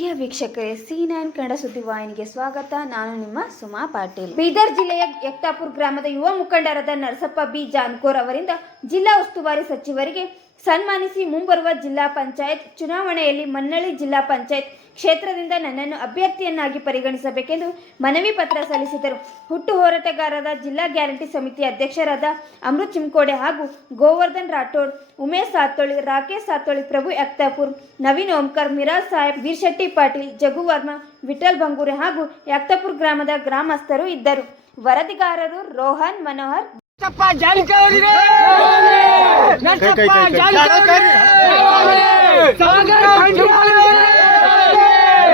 ಪ್ರಿಯ ವೀಕ್ಷಕರೇ, C9 ಕನ್ನಡ ಸುದ್ದಿವಾಹಿನಿಗೆ ಸ್ವಾಗತ. ನಾನು ನಿಮ್ಮ ಸುಮಾ ಪಾಟೀಲ್. ಬೀದರ್ ಜಿಲ್ಲೆಯ ಯಕ್ತಾಪುರ ಗ್ರಾಮದ ಯುವ ಮುಖಂಡರಾದ ನರಸಪ್ಪ ಬಿ ಜಾನ್ಕೋರ್ ಅವರಿಂದ ಜಿಲ್ಲಾ ಉಸ್ತುವಾರಿ ಸಚಿವರಿಗೆ ಸನ್ಮಾನಿಸಿ ಮುಂಬರುವ ಜಿಲ್ಲಾ ಪಂಚಾಯತ್ ಚುನಾವಣೆಯಲ್ಲಿ ಮನ್ನಳ್ಳಿ ಜಿಲ್ಲಾ ಪಂಚಾಯತ್ ಕ್ಷೇತ್ರದಿಂದ ನನ್ನನ್ನು ಅಭ್ಯರ್ಥಿಯನ್ನಾಗಿ ಪರಿಗಣಿಸಬೇಕೆಂದು ಮನವಿ ಪತ್ರ ಸಲ್ಲಿಸಿದರು. ಹುಟ್ಟು ಹೋರಾಟಗಾರರಾದ ಜಿಲ್ಲಾ ಗ್ಯಾರಂಟಿ ಸಮಿತಿ ಅಧ್ಯಕ್ಷರಾದ ಅಮೃತ್ ಚಿಮ್ಕೋಡೆ ಹಾಗೂ ಗೋವರ್ಧನ್ ರಾಠೋಡ್, ಉಮೇಶ್ ಸಾತೋಳಿ, ರಾಕೇಶ್ ಸಾತೋಳಿ, ಪ್ರಭು ಯಕ್ತಾಪುರ್, ನವೀನ್ ಓಂಕರ್, ಮಿರಾಜ್ ಸಾಹೇಬ್, ವೀರಶೆಟ್ಟಿ ಪಾಟೀಲ್, ಜಗು ವರ್ಮಾ, ವಿಠಲ್ ಬಂಗೂರೆ ಹಾಗೂ ಯಕ್ತಾಪುರ ಗ್ರಾಮದ ಗ್ರಾಮಸ್ಥರು ಇದ್ದರು. ವರದಿಗಾರರು ರೋಹನ್ ಮನೋಹರ್.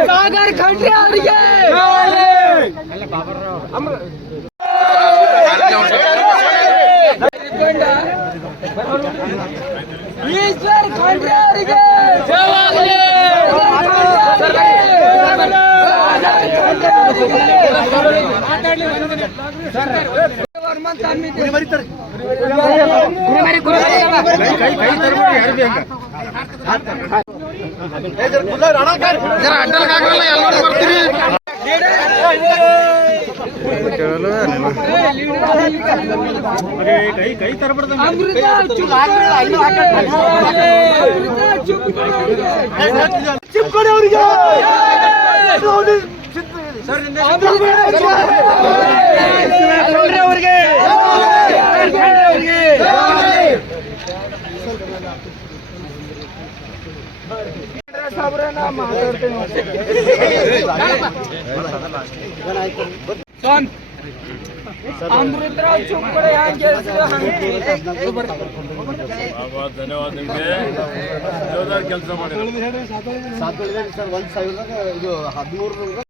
ಸಾಗರ್ ಖಂಡ್ರೆ ಅವರಿಗೆ ಈಶ್ವರ್ ಖಂಡ್ರೆ ಅವರಿಗೆ ಅಮೃತರಾವ್ ಚುಂಕಡೆ ಧನ್ಯವಾದ ನಿಮಗೆ. ಕೆಲಸ ಮಾಡಿ 13